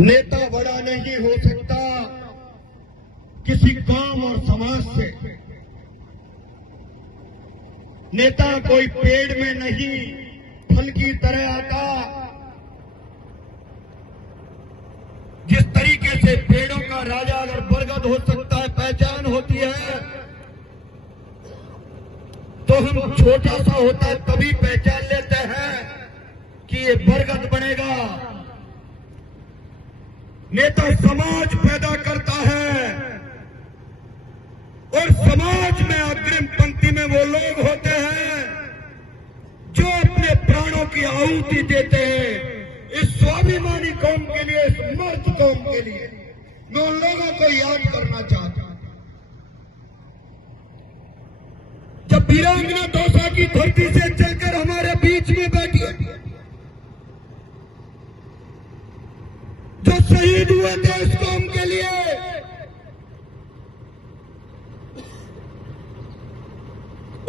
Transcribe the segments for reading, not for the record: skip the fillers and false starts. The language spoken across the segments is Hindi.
नेता बड़ा नहीं हो सकता किसी कौम और समाज से। नेता कोई पेड़ में नहीं फल की तरह आता। जिस तरीके से पेड़ों का राजा अगर बरगद हो सकता है, पहचान होती है, तो हम छोटा सा होता है तभी पहचान लेते हैं कि ये बरगद बनेगा। नेता समाज पैदा करता है और समाज में अग्रिम पंक्ति में वो लोग होते हैं जो अपने प्राणों की आहुति देते हैं इस स्वाभिमानी कौम के लिए, इस मर्द कौम के लिए। मैं उन लोगों को याद करना चाहता हूं। जब वीरांगना दौसा की धरती से चलकर हमारे बीच में बैठी, जो शहीद हुए थे इस कौम के लिए,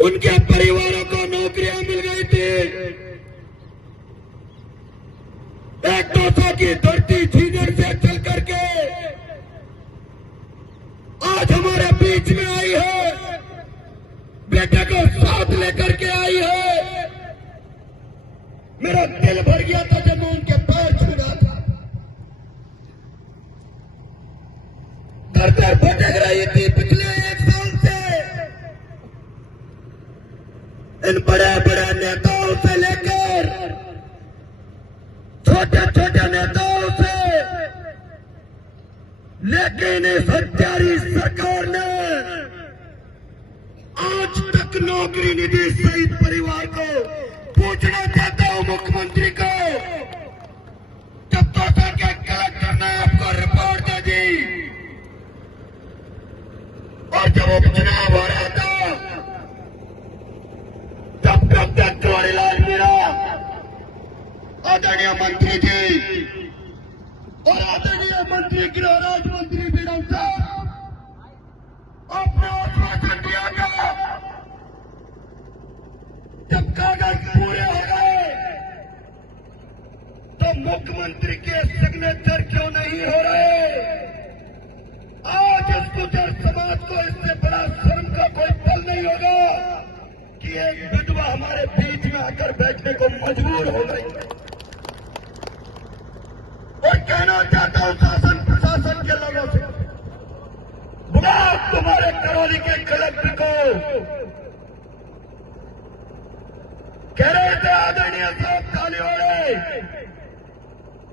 उनके परिवारों को नौकरियां मिल गई थी। एक दौसा की धरती झींझर से चल करके आज हमारे बीच में आई है, बेटे को साथ लेकर के आई है। मेरा दिल भर गया था जब मैं उनके पैर छूना था। दर भटक रही थी पिछले 1 साल से। इन बड़े बड़े नेताओं से लेकर छोटे छोटे नेताओं से, लेकिन इस हत्यारी सरकार ने आज तक नौकरी नहीं दी शहीद परिवार को। पूछना चाहता हूं मुख्यमंत्री को, जब दौसा के कलेक्टर ने आपको रिपोर्ट दे दी और जब उपचुनाव हो रहा था तब डॉक्टर तिवारीलाल मीणा, आदरणीय मंत्री जी और आदरणीय मंत्री गृह राज्य मंत्री बीडम साहब, आपने आश्वासन दिया था जब कागज पूरे हो गए तो मुख्यमंत्री के सिग्नेचर क्यों नहीं हो रहे। आज इस गुर्जर समाज को इससे बड़ा शर्म का कोई पल नहीं होगा कि एक विधवा हमारे बीच में आकर बैठने को मजबूर हो गई। और कहना चाहता हूं शासन प्रशासन के लोगों से, बुलाओ तुम्हारे करौली के कलेक्टर को। कह रहे थे आदरणीय साहब ताली हो रहे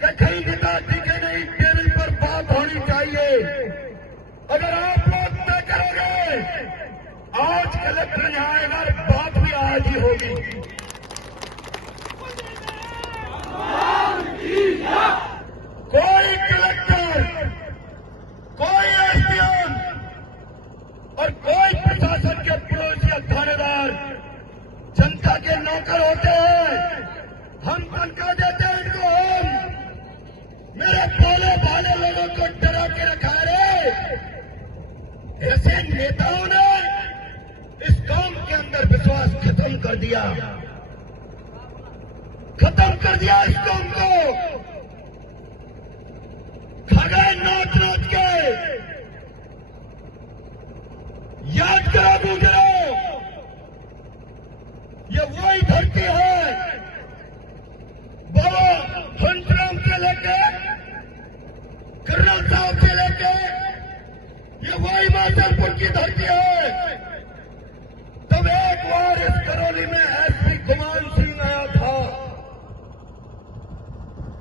कि कहीं निकासी के नहीं, टेबल पर बात होनी चाहिए। अगर आप लोग तय करोगे आज कलेक्टर यहां आएगा, बात भी आज ही होगी। कोई कलेक्टर, कोई एसडीएम और कोई प्रशासन के पुलिस या थानेदार जनता के नौकर होते हैं। हम तनख्वाह देते हैं इनको। हम मेरे भोले भाले लोगों को डरा के रखा रे। ऐसे नेताओं ने इस कौम के अंदर विश्वास खत्म कर दिया, खत्म कर दिया इस कौम को। खा गए नाच नाच के। याद करो गुजरो, ये वही धरती है बाबा हंसराम से लेके कर्नल साहब से लेके, ये वही माचलपुर की धरती है। तब एक बार इस करौली में एसपी गुमान सिंह आया था।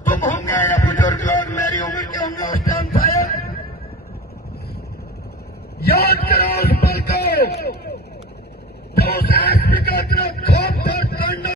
तुम होंगे या बुजुर्ग लोग मेरी उम्र के होंगे उस टाइम शायद, याद करो उस पल को। तो उस एसपी का इतना खौफ